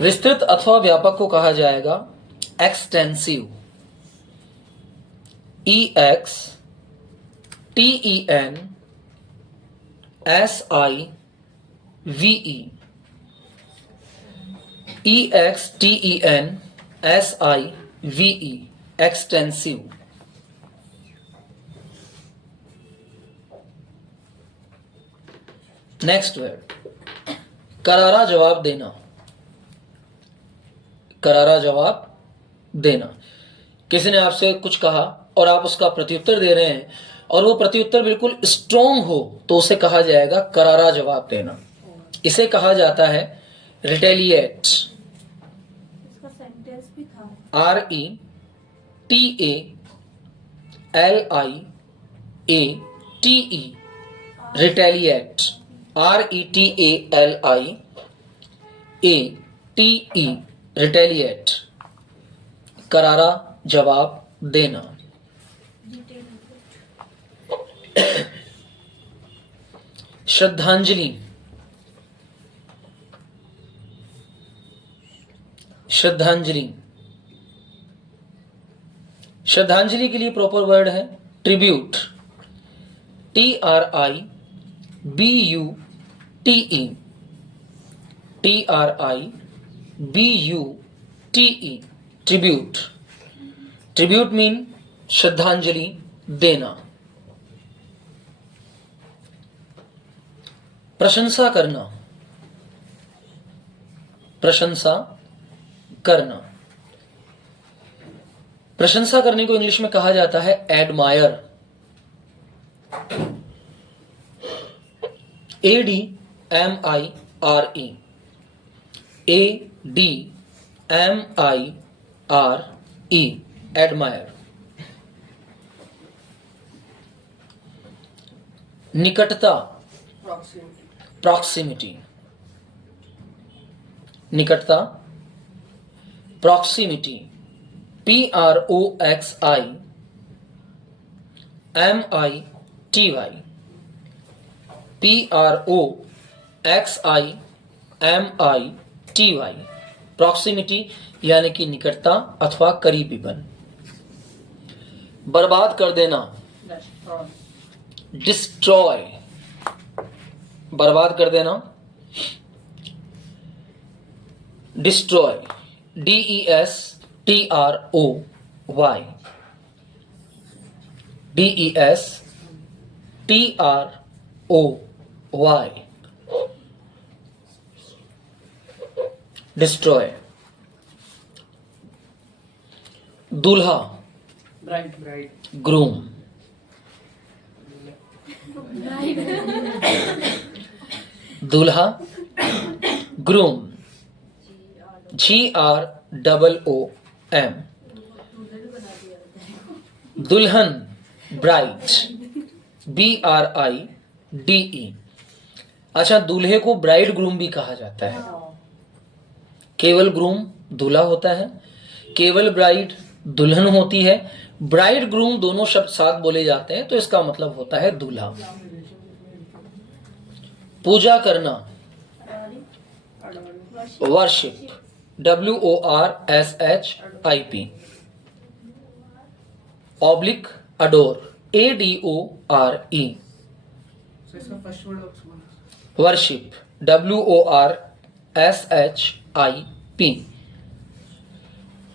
विस्तृत अथवा व्यापक को कहा जाएगा extensive. EXTENSIVE, EXTENSIVE, extensive. Next word, करारा जवाब देना। करारा जवाब देना, किसी ने आपसे कुछ कहा और आप उसका प्रत्युत्तर दे रहे हैं और वो प्रत्युत्तर बिल्कुल स्ट्रॉन्ग हो तो उसे कहा जाएगा करारा जवाब देना। इसे कहा जाता है रिटेलिएट। इसका सेंटेंस भी था। RETALIATE, retaliate. RETALIATE, रिटेलिएट, करारा जवाब देना। श्रद्धांजलि। श्रद्धांजलि, श्रद्धांजलि के लिए प्रॉपर वर्ड है tribute. TRIBUTE, TRIBUTE, tribute. Tribute mean श्रद्धांजलि देना। प्रशंसा करना। प्रशंसा करना, प्रशंसा करने को इंग्लिश में कहा जाता है एडमायर। ADMIRE, ADMIRE, admire. निकटता, प्रॉक्सिमिटी। निकटता, प्रॉक्सिमिटी। PROXIMITY, PROXIMITY, प्रॉक्सिमिटी यानी कि निकटता अथवा करीबीपन। बर्बाद कर देना, डिस्ट्रॉय। बर्बाद कर देना, डिस्ट्रॉय। DESTROY, DESTROY, destroy. दूल्हा, ग्रूम। दूल्हा, ग्रूम, GROOM। दुल्हन, ब्राइड, BRIDE। अच्छा, दूल्हे को ब्राइड ग्रूम भी कहा जाता है। केवल ग्रूम दूल्हा होता है, केवल ब्राइड दुल्हन होती है। ब्राइड ग्रूम दोनों शब्द साथ बोले जाते हैं तो इसका मतलब होता है दूल्हा। पूजा करना, worship, WORSHIP। Oblique, adore, ADORE। Worship, WORSHIP।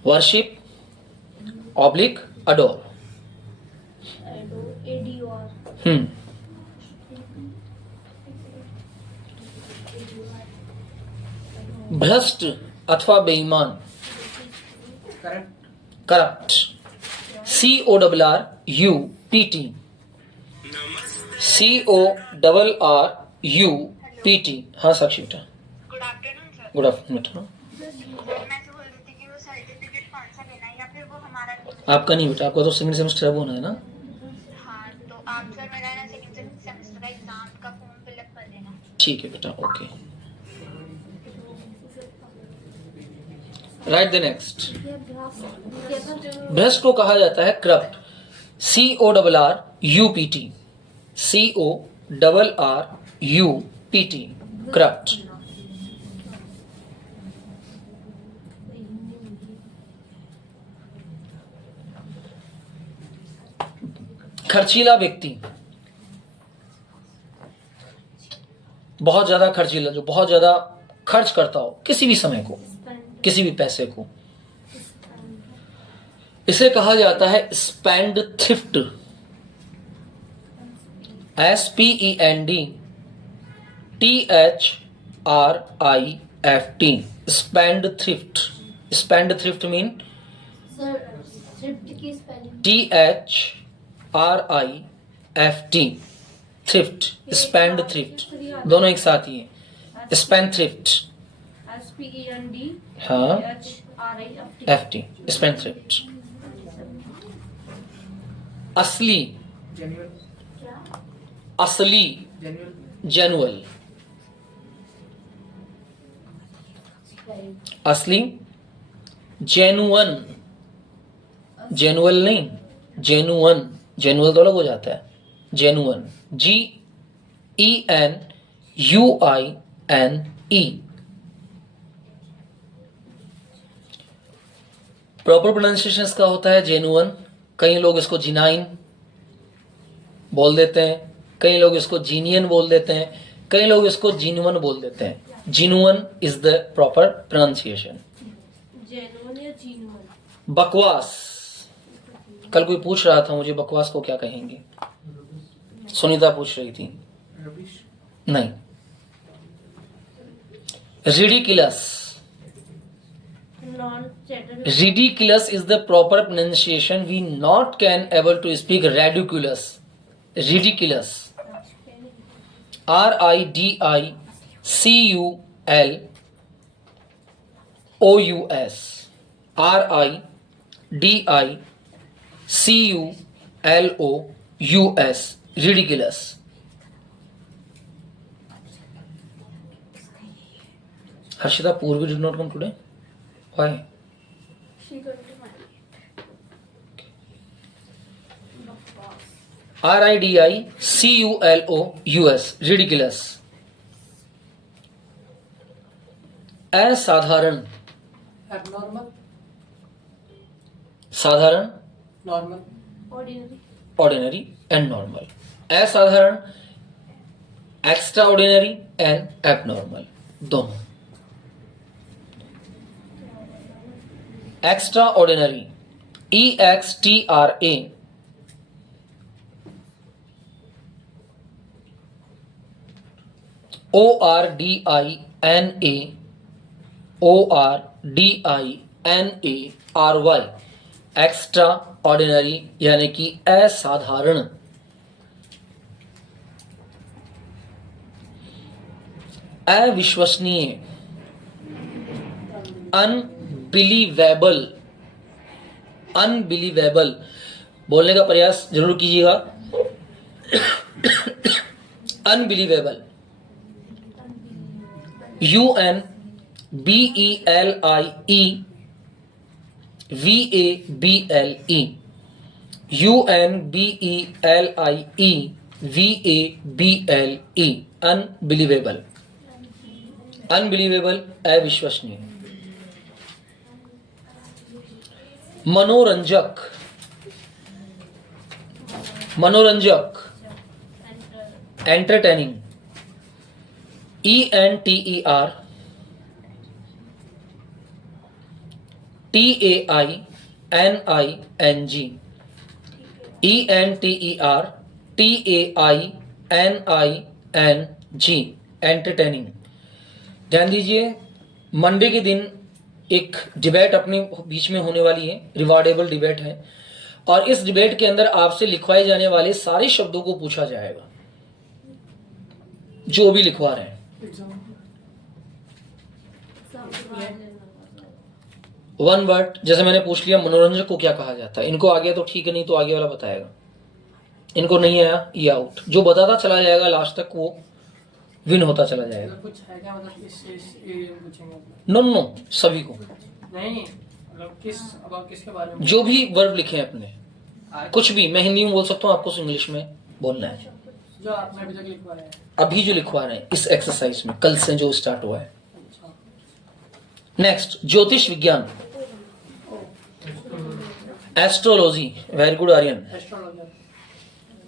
Worship, oblique, adore. भ्रष्ट अथवा बेईमान, करप्ट। CORRUPT, CORRUPT। हाँ साक्षी बेटा, good afternoon sir. Good afternoon बेटा। मैं से बोल रही थी कि वो सर्टिफिकेट कौन सा लेना है या फिर वो हमारा आपका नहीं बेटा, आपका तो सेकंड सेमेस्टर अब होना है ना। हाँ, तो आप सर मेरा ना सेकंड सेमेस्टर का एग्जाम का फॉर्म फिलअप कर देना। ठीक है बेटा, ओके। Right the next. भ्रष्ट को कहा जाता है करप्ट। CORRUPT, CORRUPT, corrupt. खर्चीला व्यक्ति, बहुत ज्यादा खर्चीला, जो बहुत ज्यादा खर्च करता हो किसी भी समय को, किसी भी पैसे को, इसे कहा जाता है spendthrift. SPENDTHRIFT, spendthrift. Spendthrift mean sir thrift की spelling THRIFT, thrift, spendthrift, दोनों एक साथ ही है। स्पेंड थ्रिफ्ट, SPENDTHRIFT हाँ, FT, स्पेंड थ्रिफ्ट। असली, असली, जेनुअल, असली, जेनुअन, जेनुअल नहीं, जेनुअन, जेनुअल तो अलग हो जाता है, जेनुअन, GENUINE। प्रॉपर प्रोनाउंसिएशन इसका होता है जेनुअन। कई लोग इसको जिनाइन बोल देते हैं, कई लोग इसको जीनियन बोल देते हैं, कई लोग इसको जिनुअन बोल देते हैं। Genuine is the proper pronunciation. Genuine या जीनुअन? बकवास, कल कोई पूछ रहा था मुझे बकवास को क्या कहेंगे, सुनीता पूछ रही थी, नहीं। Ridiculous, ridiculous is the proper pronunciation. We not can able to speak ridiculous. Ridiculous, RIDICULOUS, RIDICULOUS, ridiculous. Harshita, Purvi did not come today. Why? She got to marry. RIDICULOUS, ridiculous. असाधारण, abnormal, साधारण, normal, Ordinary. ordinary and normal. असाधारण, extraordinary and abnormal, दोनों। extraordinary, EXTRA, ORDINARY, extra ordinary यानी कि असाधारण। अविश्वसनीय, unbelievable, unbelievable बोलने का प्रयास जरूर कीजिएगा। Unbelievable, UNBELIEVABLE, UNBELIEVABLE, unbelievable. Unbelievable, अविश्वसनीय। मनोरंजक, मनोरंजक, entertaining, ENTER TAINING, ENTER TAINING, entertaining. ध्यान दीजिए, मंडे के दिन एक डिबेट अपने बीच में होने वाली है, रिवार्डेबल डिबेट है, और इस डिबेट के अंदर आपसे लिखवाए जाने वाले सारे शब्दों को पूछा जाएगा, जो भी लिखवा रहे हैं। वन वर्ड, जैसे मैंने पूछ लिया मनोरंजक को क्या कहा जाता है, इनको आ गया तो ठीक है, नहीं तो आगे वाला बताएगा। इनको नहीं आया, ये आउट। जो बताता चला जाएगा लास्ट तक वो विन होता चला जाएगा। कुछ है क्या, मतलब इस एरिया में पूछेंगे? नो नो, सभी को, नहीं, मतलब किसके बारे में? जो भी वर्ब लिखे हैं अपने, कुछ भी। मैं हिंदी में बोल सकता हूँ, आपको इंग्लिश में बोलना है। जो आपने अभी तक लिखवा रहे हैं, अभी जो लिखवा रहे हैं इस एक्सरसाइज में, कल से जो स्टार्ट हुआ है। नेक्स्ट, ज्योतिष विज्ञान, astrology. Very good Aryan. Astrologer,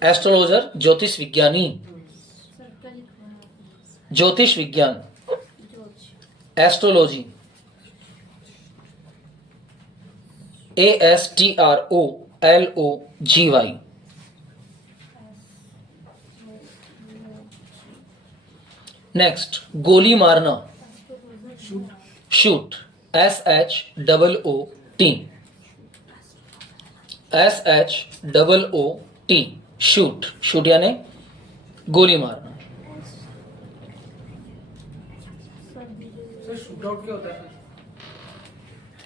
astrologer ज्योतिष विज्ञानी, सर का लिखवा है ज्योतिष विज्ञान, जोज एस्ट्रोलॉजी, ASTROLOGY। नेक्स्ट, गोली मारना, shoot, SHOOT, SHOOT, shoot, shoot यानी गोली मारना। सर शूट आउट क्या होता है सर?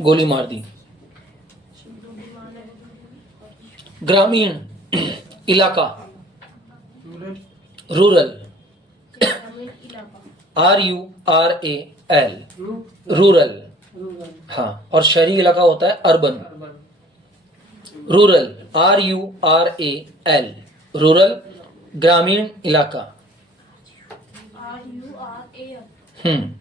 गोली मार दी। ग्रामीण इलाका, रूरल रूरल, ग्रामीण इलाका RURAL, रूट रूरल। रूरल हाँ, और शहरी इलाका होता है urban. Urban rural, RURAL, rural, ग्रामीण इलाका। RURAL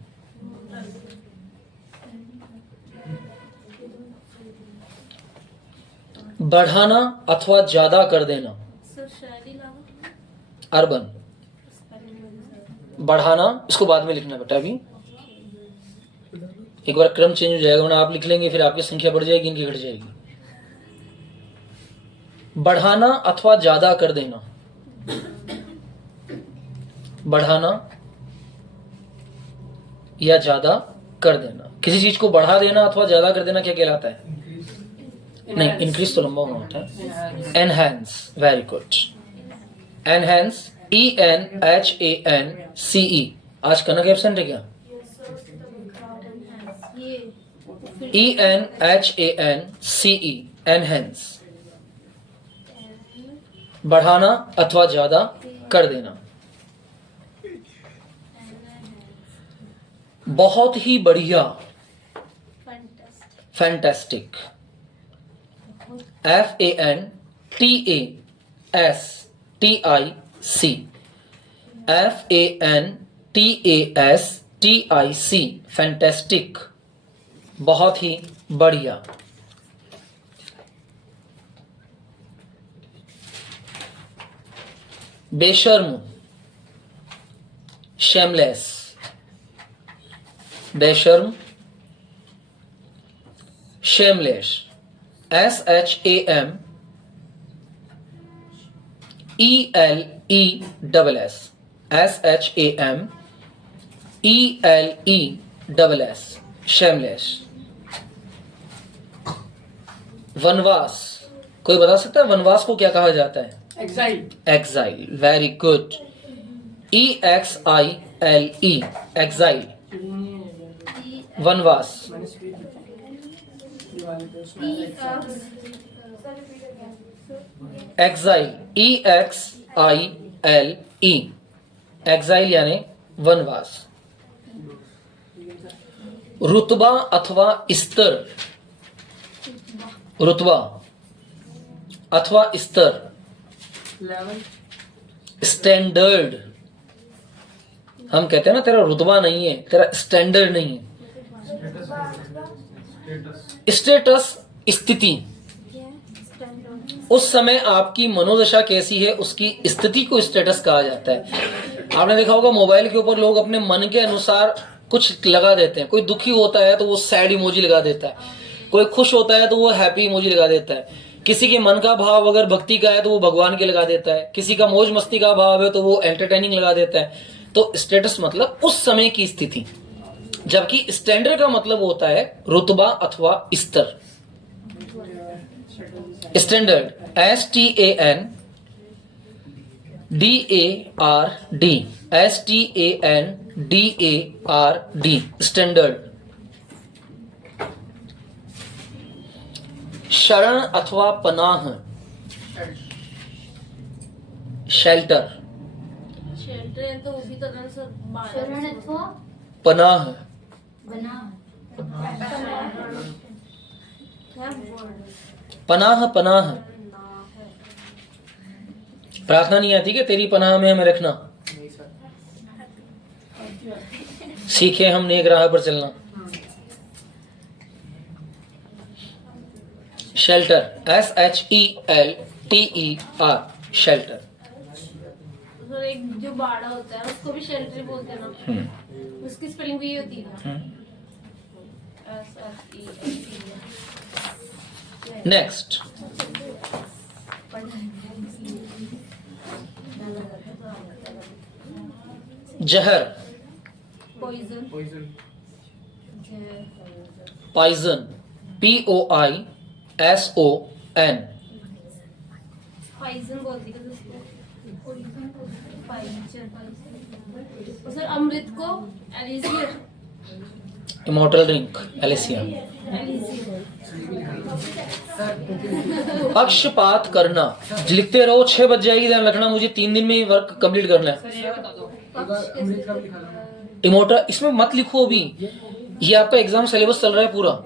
बढ़ाना अथवा ज्यादा कर देना, सर शहरी इलाका अर्बन। बढ़ाना, इसको बाद में लिखना बेटा, अभी एक बार क्रम चेंज हो जाएगा, वरना आप लिख लेंगे फिर आपकी संख्या बढ़ जाएगी, इनकी घट जाएगी। बढ़ाना अथवा ज्यादा कर देना, बढ़ाना या ज्यादा कर देना। किसी चीज को बढ़ा देना अथवा ज्यादा कर देना क्या कहलाता है? नहीं, इंक्रीज तो लंबा होना होता है। Enhance, very good. Enhance, ENHANCE। आज कनक एब्सेंट है क्या? ये ENHANCE, एनहांस, बढ़ाना अथवा ज्यादा कर देना। बहुत ही बढ़िया, फैंटास्टिक, FANTASTIC, फैंटास्टिक, बहुत ही बढ़िया। बेशर्म, शेमलेस, बेशर्म, शेमलेस, SHAMELESS, शेमलेस। वनवास, कोई बता सकता है वनवास को क्या कहा जाता है? Exile exile, very good. EXILE, exile, वनवास। मैंने स्पीड दिवाली पे उसमें एक्साइल, EXILE, एक्साइल यानी वनवास। रुतबा अथवा स्तर, रुतबा अथवा स्तर, लेवल स्टैंडर्ड। हम कहते हैं ना तेरा रुतबा नहीं है, तेरा स्टैंडर्ड नहीं है। स्टेटस, स्थिति, उस समय आपकी मनोदशा कैसी है उसकी स्थिति को स्टेटस कहा जाता है। आपने देखा होगा मोबाइल के ऊपर लोग अपने मन के अनुसार कुछ लगा देते हैं। कोई दुखी होता है तो वो सैड इमोजी लगा देता है, कोई खुश होता है तो वो हैप्पी इमोजी लगा देता है, किसी के मन का भाव अगर भक्ति का है तो वो भगवान के लगा देता है, किसी का मौज मस्ती का भाव है तो वो एंटरटेनिंग लगा देता है। तो स्टेटस मतलब उस समय की स्थिति, जबकि स्टैंडर्ड का मतलब होता है रुतबा अथवा स्तर। Standard, STANDARD, STANDARD, standard. शरण अथवा पनाह, शेल्टर, शेल्टर है तो उसी तरह से शरण अथवा पनाह, बना क्या वर्ड पनाह, पनाह। प्रार्थना नहीं आती कि तेरी पनाह में हमें रखना। नहीं सर सीखे हम नेक राह पर चलना। Shelter, SHELTER, shelter. सर एक जो बाड़ा होता है उसको भी शेल्टर बोलते हैं ना, उसकी स्पेलिंग भी ये होती है। नेक्स्ट, जहर, poison, poison, poison, POISON। Poison बोलती है उसको, पॉइजन। और सर अमृत को एलिसियर, इमोर्टल ड्रिंक, एलिसिया। पक्षपात करना, लिखते रहो, 6 बज जाएगी, ध्यान रखना, मुझे 3 दिन में ये वर्क कंप्लीट करना है। अमृत का भी लिखा था। इमोर्टल, इसमें मत लिखो अभी, ये आपका एग्जाम सिलेबस चल रहा है पूरा,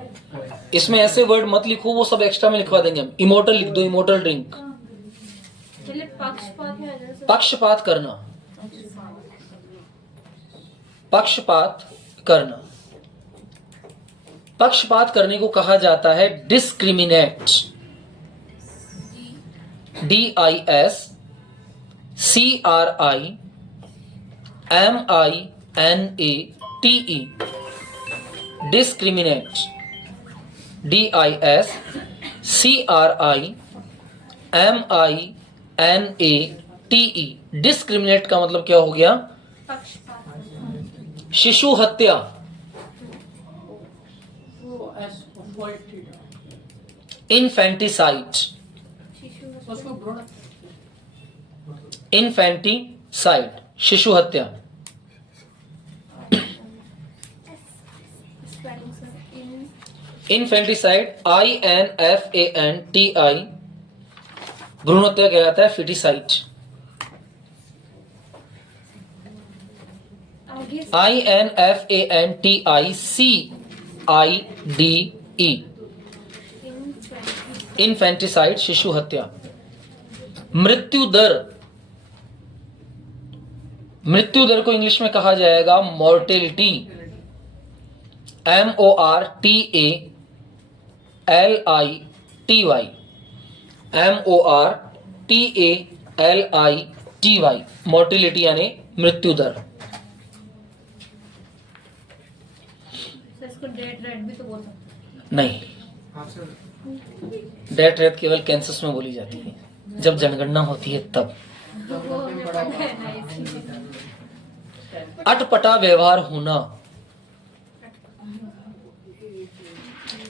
इसमें ऐसे वर्ड मत लिखो, वो सब एक्स्ट्रा में लिखवा देंगे हम। इमोर्टल लिख दो, इमोर्टल ड्रिंक। पहले पक्षपात में आ जाए सर। पक्षपात करना, पक्षपात करना, पक्षपात करने को कहा जाता है discriminate, DISCRIMINATE, discriminate, DISCRIMINATE। Discriminate का मतलब क्या हो गया? पक्षपात, शिशु हत्या, वो एस पॉइंट थीटा, इन्फेंटिसाइड, शिशु उसको भ्रूण इन्फेंटिसाइड, शिशु हत्या। Spelling sir, infanticide, INFANTI। भ्रूण हत्या क्या जाता है? फिटिसाइड, आगे INFANTICIDE, इन्फेंटिसाइड, शिशु हत्या। मृत्यु दर, मृत्यु दर को इंग्लिश में कहा जाएगा मॉर्टेलिटी, MORTALITY, MORTALITY, मॉर्टेलिटी यानी मृत्यु दर। सर इसको डेड रेड भी तो बोल सकते नहीं, हाँ सर, डेथ रेट केवल कैंसस में बोली जाती है, जब जनगणना होती है तब। हैं। वो हमें पता है ना इसलिए। अटपटा व्यवहार होना,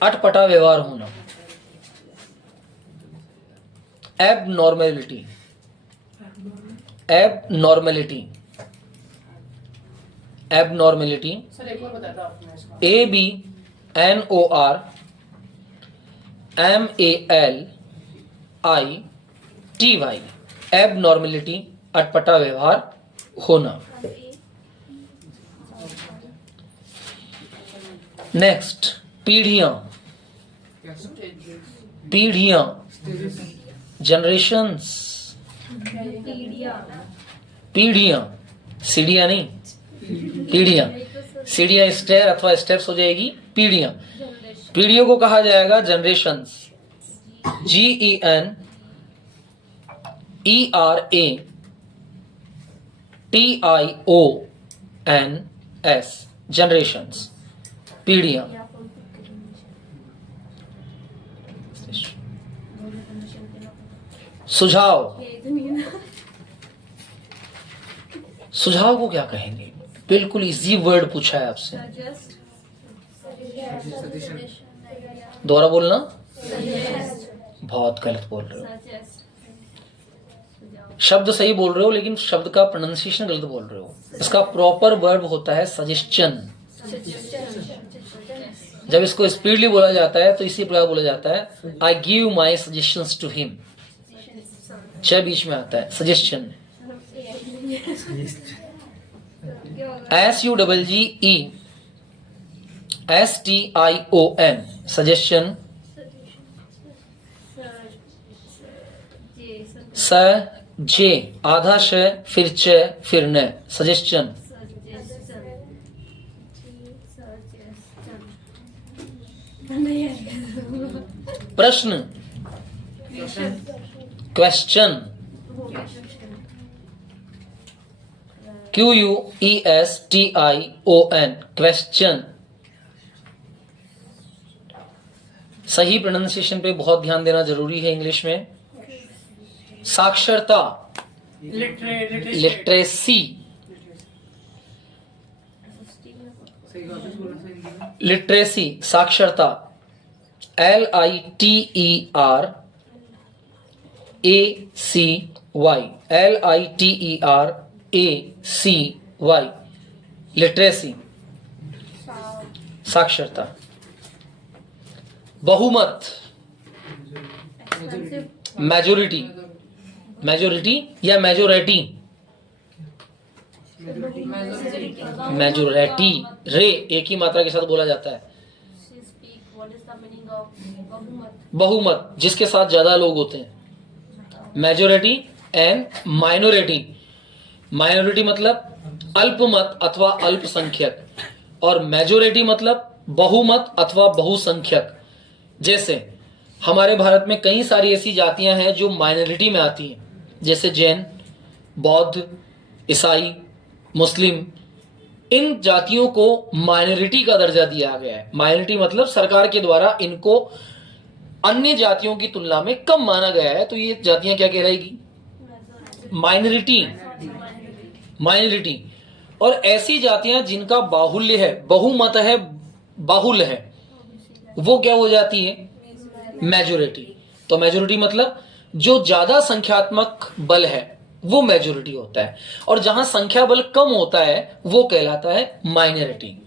अटपटा व्यवहार होना। एबनॉर्मेलिटी, एबनॉर्मेलिटी, एबनॉर्मेलिटी, सर एक बार बताया था आपने इसका। ABNORMALITY, एबनॉर्मेलिटी, अटपटा व्यवहार होना। नेक्स्ट, पीढ़ियां, पीढ़ियां, जनरेशंस, पीढ़ियां, सीढ़ियां नहीं, पीढ़ियां, सीढ़ियां स्टेयर अथवा स्टेप्स हो जाएगी, पीढ़ियां। पीढ़ियों को कहा जाएगा जनरेशंस, GENERATIONS, जनरेशंस, पीढ़ियां। सुझाव, सुझाव को क्या कहेंगे? बिल्कुल इजी वर्ड पूछा है आपसे, दोबारा बोलना। बहुत गलत बोल रहे हो, शब्द सही बोल रहे हो लेकिन शब्द का प्रोनाउंसिएशन गलत बोल रहे हो। इसका प्रॉपर वर्ब होता है सजेशन। जब इसको स्पीडली बोला जाता है तो इसी प्रकार बोला जाता है, I give my suggestions to him. छह बीच में आता है सजेशन। SUGGESTION, suggestion. स जे आधा श फिर च फिर न, सजेशन। प्रश्न, क्वेश्चन, QUESTION, क्वेश्चन। सही प्रोनाउंसिएशन पे बहुत ध्यान देना जरूरी है इंग्लिश में। साक्षरता, लिटरेसी, सही वापस बोलना सही हिंदी में। लिटरेसी, साक्षरता, LITERACY, लिटरेसी, साक्षरता। बहुमत, मेजोरिटी, मेजोरिटी या मेजोरिटी, मेजोरिटी, रे एक ही मात्रा के साथ बोला जाता है। बहुमत, जिसके साथ ज्यादा लोग होते हैं। मेजोरिटी एंड माइनॉरिटी, माइनॉरिटी मतलब अल्पमत अथवा अल्पसंख्यक, और मेजोरिटी मतलब बहुमत अथवा बहुसंख्यक। जैसे हमारे भारत में कई सारी ऐसी जातियां हैं जो माइनॉरिटी में आती हैं, जैसे जैन, बौद्ध, ईसाई, मुस्लिम। इन जातियों को माइनॉरिटी का दर्जा दिया गया है। माइनॉरिटी मतलब सरकार के द्वारा इनको अन्य जातियों की तुलना में कम माना गया है, तो ये जातियां क्या कहलाएगी? Minority, minority. और ऐसी जातियां जिनका बाहुल्य है, बहुमत है, बाहुल्य है, वो क्या हो जाती है? मेजोरिटी। तो मेजोरिटी मतलब जो ज्यादा संख्यात्मक बल है वो मेजोरिटी होता है, और जहां संख्या बल कम होता है वो कहलाता है माइनॉरिटी।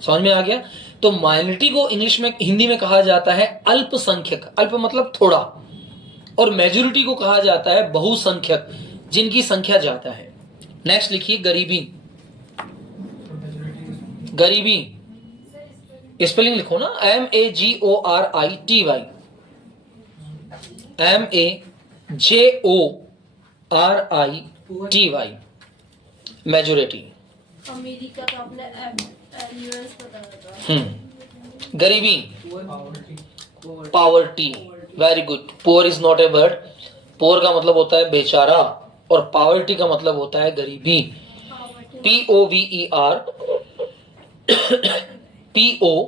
समझ में आ गया? तो माइनॉरिटी को इंग्लिश में, हिंदी में कहा जाता है अल्पसंख्यक, अल्प मतलब थोड़ा, और मेजोरिटी को कहा जाता है बहुसंख्यक, जिनकी संख्या ज्यादा है। नेक्स्ट लिखिए गरीबी। गरीबी स्पेलिंग लिखो ना, MAGORITY, MAJORITY, मेजोरिटी। अमेरिका का अपने US बताया था। गरीबी, poverty, very good. Poor is not a word. Poor का मतलब होता है बेचारा, और पावर्टी का मतलब होता है गरीबी। POVER, POVERTY,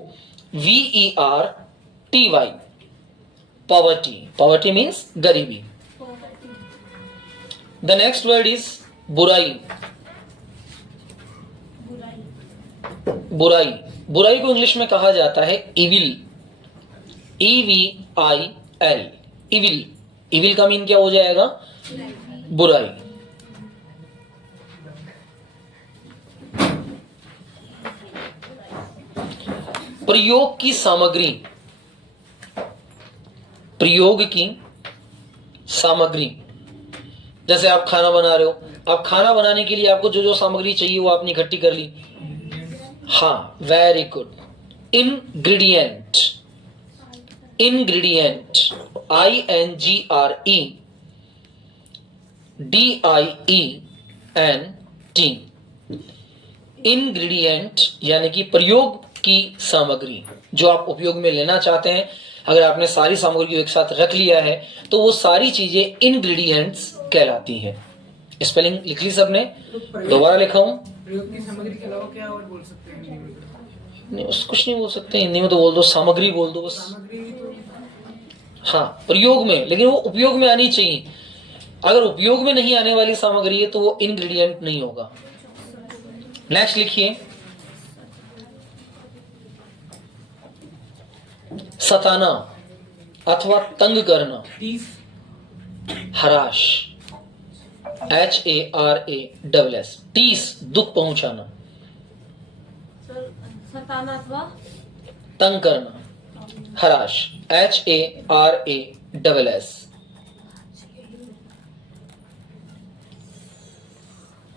poverty. Poverty means गरीबी। The next word is बुराई। बुराई, बुराई को इंग्लिश में कहा जाता है evil, EVIL, evil। evil का मीन क्या हो जाएगा? बुराई। प्रयोग की सामग्री, प्रयोग की सामग्री। जैसे आप खाना बना रहे हो, आप खाना बनाने के लिए आपको जो जो सामग्री चाहिए वो आपने इकट्ठी कर ली। हाँ, very good. Ingredient, ingredient, INGREDIENT, ingredient यानी कि प्रयोग की सामग्री, जो आप उपयोग में लेना चाहते हैं। अगर आपने सारी सामग्री को एक साथ रख लिया है तो वो सारी चीजें इंग्रेडिएंट्स कहलाती हैं। स्पेलिंग लिख ली सबने? दोबारा लिखाऊं? प्रयोग की सामग्री के अलावा क्या और बोल सकते हैं हिंदी में? नहीं, कुछ नहीं बोल सकते हिंदी में, तो बोल दो सामग्री, बोल दो बस। सामग्री तो हाँ, प्रयोग में, लेकिन वो उपयोग में आनी चाहिए। अगर उपयोग में नहीं आने वाली सामग्री है तो वो इंग्रेडिएंट नहीं होगा। नेक्स्ट लिखिए सताना अथवा तंग करना, 30 हराश, HARASS, टीस, दुख पहुंचाना, सताना अथवा तंग करना, हराश, HARASS,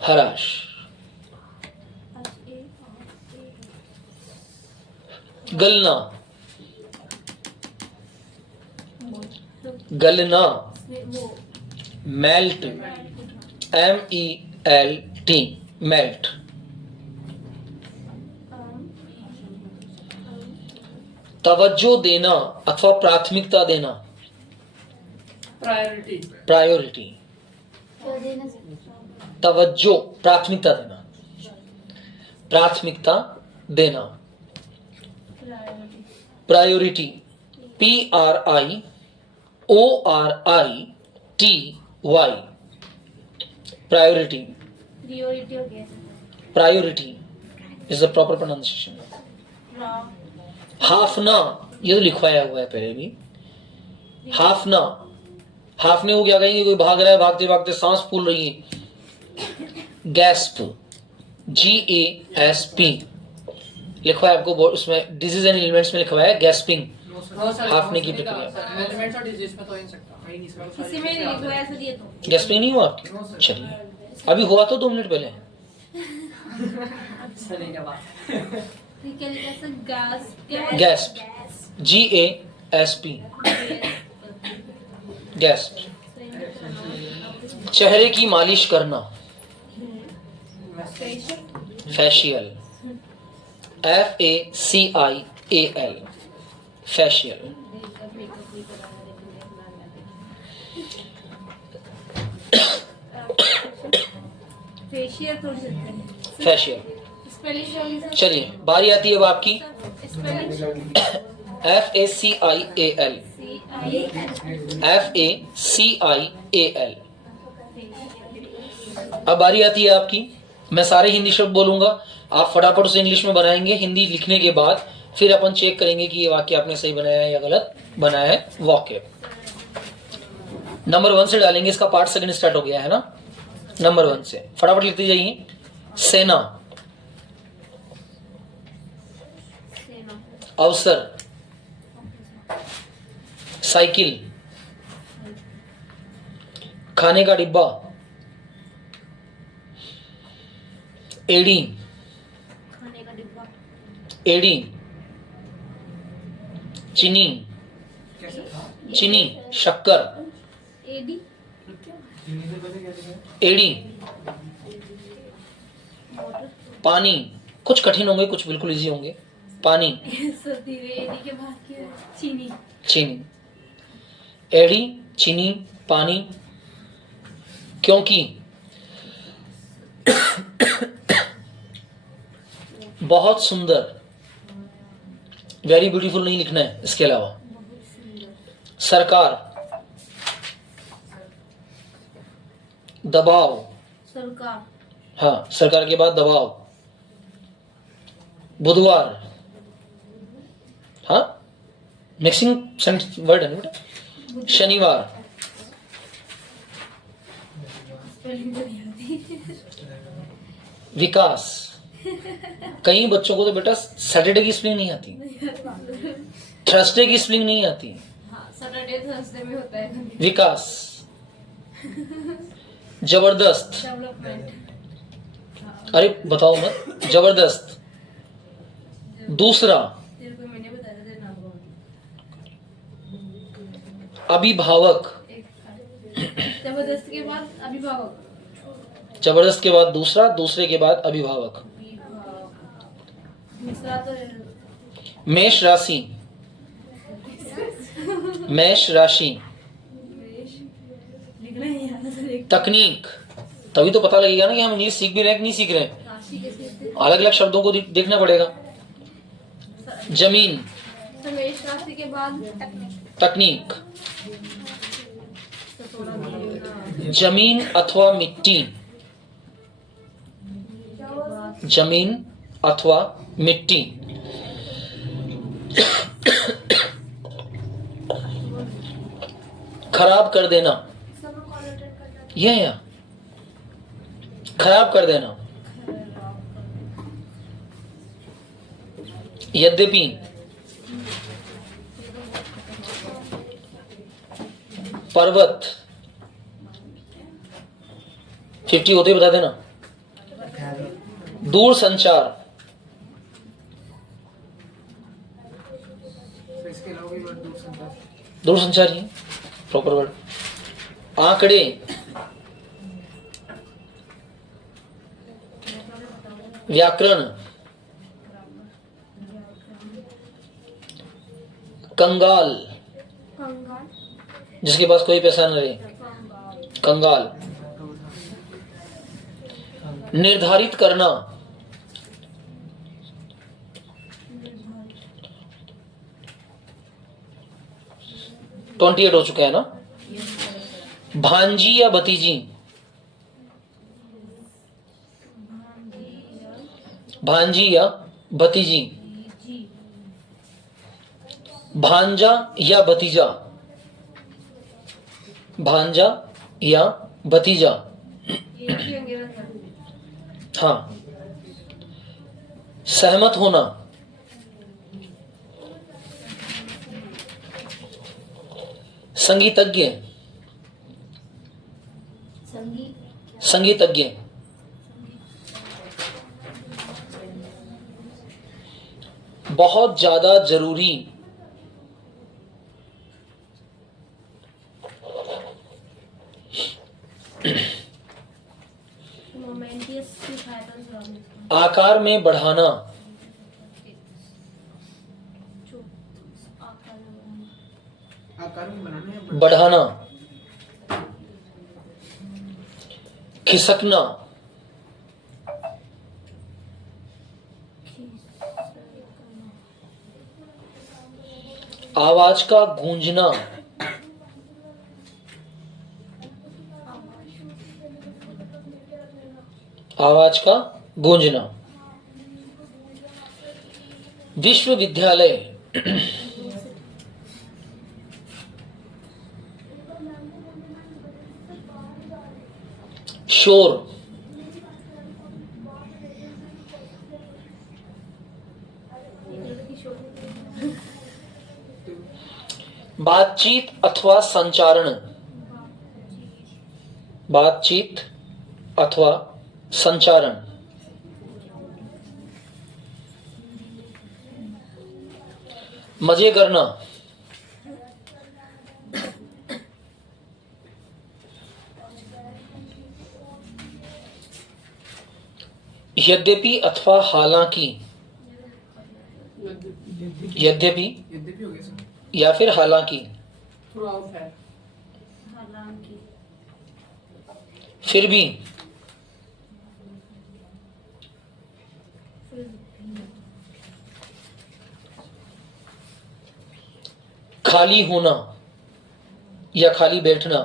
हराश। गलना, गलना, वो मेल्ट, MELT, मेल्ट। तवज्जो देना अथवा प्राथमिकता देना, प्रायोरिटी, प्रायोरिटी, क्या देना? तवज्जो, प्राथमिकता देना, प्राथमिकता देना, प्रायोरिटी, PRIORITY, प्रायोरिटी, प्रियोरिटी हो गया। Priority is the proper pronunciation. हाफना, ये तो लिखवाया हुआ है पहले भी। हाफना, हाफने को क्या कहेंगे? कोई भाग रहा है, भागते भागते सांस फूल रही है। गैस्प, GASP लिखवा है आपको उसमें डिजीज एंड एलिमेंट्स में लिखवा है गैस्पिंग, हाफने की प्रक्रिया। एलिमेंट्स और डिजीज में तो हो ही नहीं सकता, है ही नहीं इसका। किसी में नहीं लिखवाया ऐसा दिए तो। गैस्पिंग नहीं हुआ आपकी? चलिए, अभी हुआ तो 2 मिनट पहले। ठीक है, ऐसा गैस क्या? Gasp, GASP, gasp. चेहरे की मालिश करना, फेशियल, FACIAL, फेशियल। फेशियल थोड़ी सकते हैं। फेशियल। स्पेलिंग चलिए, बारी आती है अब आपकी। Spelling FACIAL, FACIAL। अब बारी आती है आपकी। मैं सारे हिंदी शब्द बोलूंगा, आप फटाफट उसे इंग्लिश में बनाएंगे। हिंदी लिखने के बाद फिर अपन चेक करेंगे कि ये वाक्य आपने सही बनाया है या गलत बनाया है वाक्य। नंबर 1 से डालेंगे, इसका पार्ट सेकंड स्टार्ट हो गया है ना। नंबर 1 से फटाफट लिखते जाइए। सेना, अवसर, साइकिल, खाने का डिब्बा, एड़ी, खाने का डिब्बा, एड़ी, चीनी, कैसे? चीनी, शक्कर, एडी, एड़ी, पानी। कुछ कठिन होंगे, कुछ बिल्कुल इजी होंगे। पानी, सर्दी में एडी के बाद की चीनी, चीनी, एड़ी, चीनी, पानी। क्योंकि बहुत सुंदर, वेरी ब्यूटीफुल नहीं लिखना है इसके अलावा। सरकार, दबाव, सरकार, हाँ सरकार के बाद दबाव। बुधवार, हाँ मिक्सिंग वर्ड है ना बेटा। शनिवार, स्पेलिंग तो नहीं आती। विकास। कई बच्चों को तो बेटा सैटरडे की स्पेलिंग नहीं आती, थर्सडे की स्पेलिंग नहीं आती। हाँ, सैटरडे थर्सडे में होता है विकास, जबरदस्त। डेवलपमेंट, अरे बताओ मत, जबरदस्त। दूसरा, तेरे को मैंने बताया था तेरे नाम को। अभिभावक। जबरदस्त के बाद अभिभावक, जबरदस्त के बाद दूसरा, दूसरे के बाद अभिभावक। तीसरा तो मेष राशि, मेष राशि। लिखना ही आता था। एक तकनीक, तभी तो पता लगेगा ना कि हम इंग्लिश सीख भी रहे हैं कि नहीं सीख रहे हैं। राशि कैसे? अलग अलग शब्दों को देखना पड़ेगा। जमीन, मेष राशि के बाद तकनीक। तो थोड़ा भी जमीन अथवा मिट्टी, जमीन अथवा मिट्टी। खराब कर देना, ये है यहाँ, खराब कर देना। यद्यपि, पर्वत। 50 होते ही बता देना। दूर संचार, तो इसके अलावा भी वर्ड दूर संचार। दूर संचार ही प्रॉपर वर्ड। आंकड़े, व्याकरण, कंगाल, कंगाल, जिसके पास कोई पैसा न रहे, कंगाल। निर्धारित करना, 28 हो चुके हैं ना। भांजी या भतीजी, भांजी या भतीजी, भांजा या भतीजा, भांजा या भतीजा। ये भी होंगे ना सर। हाँ। सहमत होना, संगीतज्ञ, संगीत संगीतज्ञ, बहुत ज्यादा जरूरी, मोमेंटियस सिखाया था सर ने। आकार में बढ़ाना, जो आकार में आकार में बनाना है बढ़ाना, खिसकना, आवाज का गूंजना, आवाज का गूंजना। विश्वविद्यालय, शोर, बातचीत अथवा संचारण, बातचीत अथवा संचारण। मजे करना, यद्यपि अथवा हालांकि, यद्यपि यद्यपि हो गया सर। या फिर हालांकि, थ्रू आउट है। हालांकि फिर भी, खाली होना या खाली बैठना,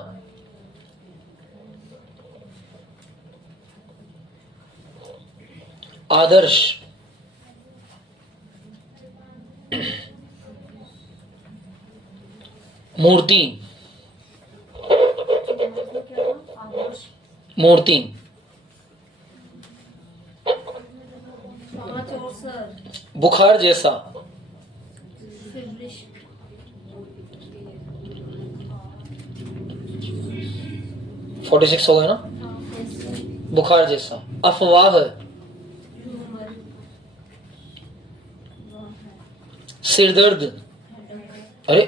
आदर्श, मूर्ति, आदर्श, मूर्ति, पाँच और सर। बुखार जैसा, फिब्रिश, 46 हो गए ना। बुखार जैसा। अफवाह, ह्यूमर, सिरदर्द, अरे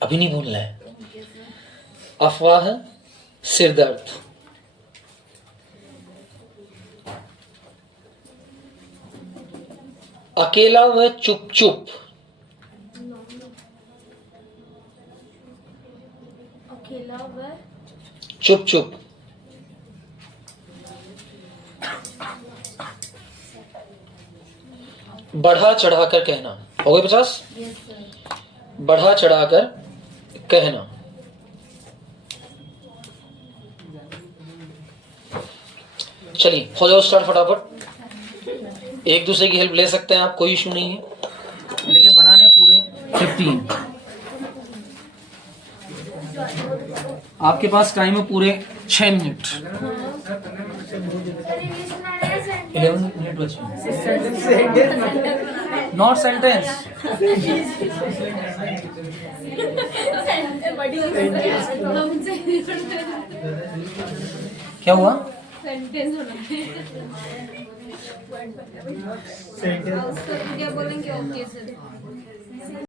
अभी नहीं बोलना है। अफवाह, सिरदर्द। अकेला व चुप चुप, अकेला व चुप चुप। बढ़ा चढ़ाकर कहना, हो गए 50। Yes sir. बढ़ा चढ़ाकर कहना। चलिए हो जाओ स्टार्ट फटाफट। एक दूसरे की हेल्प ले सकते हैं आप, कोई इशू नहीं है, लेकिन बनाने पूरे 15। आपके पास टाइम है पूरे 6 मिनट। 11 मिनट बचे। Not sentence. क्या हुआ? सेंटेंस होना है। क्या बोलेंगे? Okay sir.